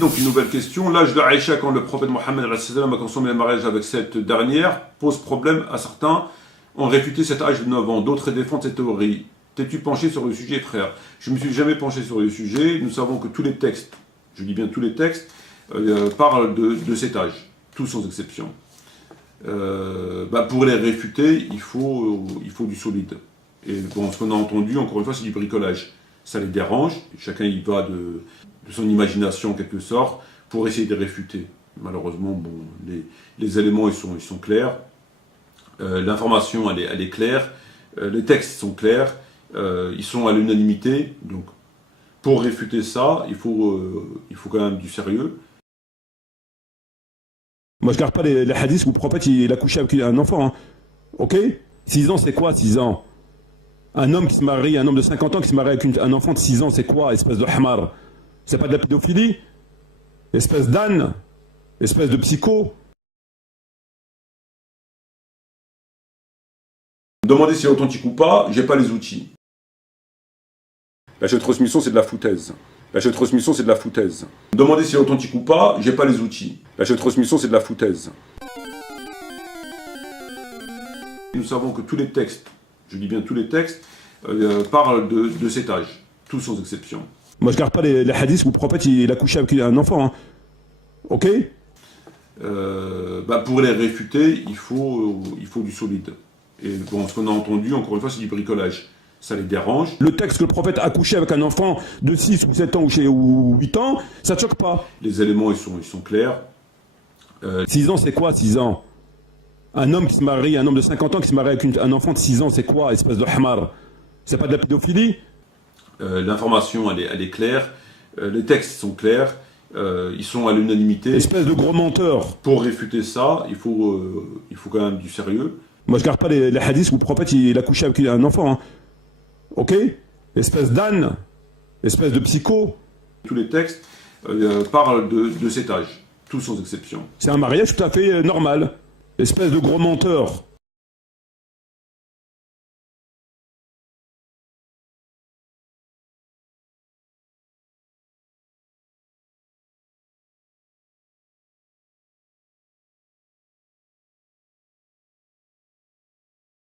Donc une nouvelle question, l'âge de Aïcha quand le prophète Mohammed a consommé le mariage avec cette dernière pose problème à certains. Ont réfuté cet âge de 9 ans, d'autres défendent cette théorie. T'es-tu penché sur le sujet, frère? Je ne me suis jamais penché sur le sujet. Nous savons que tous les textes, je dis bien tous les textes, parlent de cet âge, tous sans exception. Pour les réfuter, il faut du solide. Et bon, ce qu'on a entendu, encore une fois, c'est du bricolage. Ça les dérange, chacun y va de son imagination en quelque sorte, pour essayer de réfuter. Malheureusement, bon, les éléments ils sont clairs, l'information elle est claire, les textes sont clairs, ils sont à l'unanimité, donc pour réfuter ça, il faut quand même du sérieux. Moi je ne garde pas les hadiths où le prophète il a couché avec un enfant, hein. Ok? 6 ans c'est quoi 6 ans? Un homme qui se marie, un homme de 50 ans qui se marie avec un enfant de 6 ans, c'est quoi, espèce de hamar? C'est pas de la pédophilie? Espèce d'âne? Espèce de psycho? Demander si c'est authentique ou pas, j'ai pas les outils. La chaîne de transmission, c'est de la foutaise. La chaîne de transmission, c'est de la foutaise. Demander si c'est authentique ou pas, j'ai pas les outils. La chaîne de transmission, c'est de la foutaise. Nous savons que tous les textes, je dis bien tous les textes, parlent de cet âge, tous sans exception. Moi je garde pas les hadiths où le prophète il a couché avec un enfant, hein. Ok? Pour les réfuter, il faut du solide. Et bon, ce qu'on a entendu, encore une fois, c'est du bricolage. Ça les dérange. Le texte que le prophète a couché avec un enfant de 6 ou 7 ans ou 8 ans, ça te choque pas? Les éléments, ils sont clairs. 6 ans, c'est quoi 6 ans? Un homme qui se marie, un homme de 50 ans qui se marie avec un enfant de 6 ans, c'est quoi, espèce de hamar? C'est pas de la pédophilie? L'information, elle est claire. Les textes sont clairs. Ils sont à l'unanimité. Espèce de gros menteur. Pour réfuter ça, il faut quand même du sérieux. Moi je garde pas les hadiths où le prophète il a couché avec un enfant, hein. Ok? Espèce d'âne? Espèce de psycho? Tous les textes parlent de cet âge, tous sans exception. C'est un mariage tout à fait normal. Espèce de gros menteur.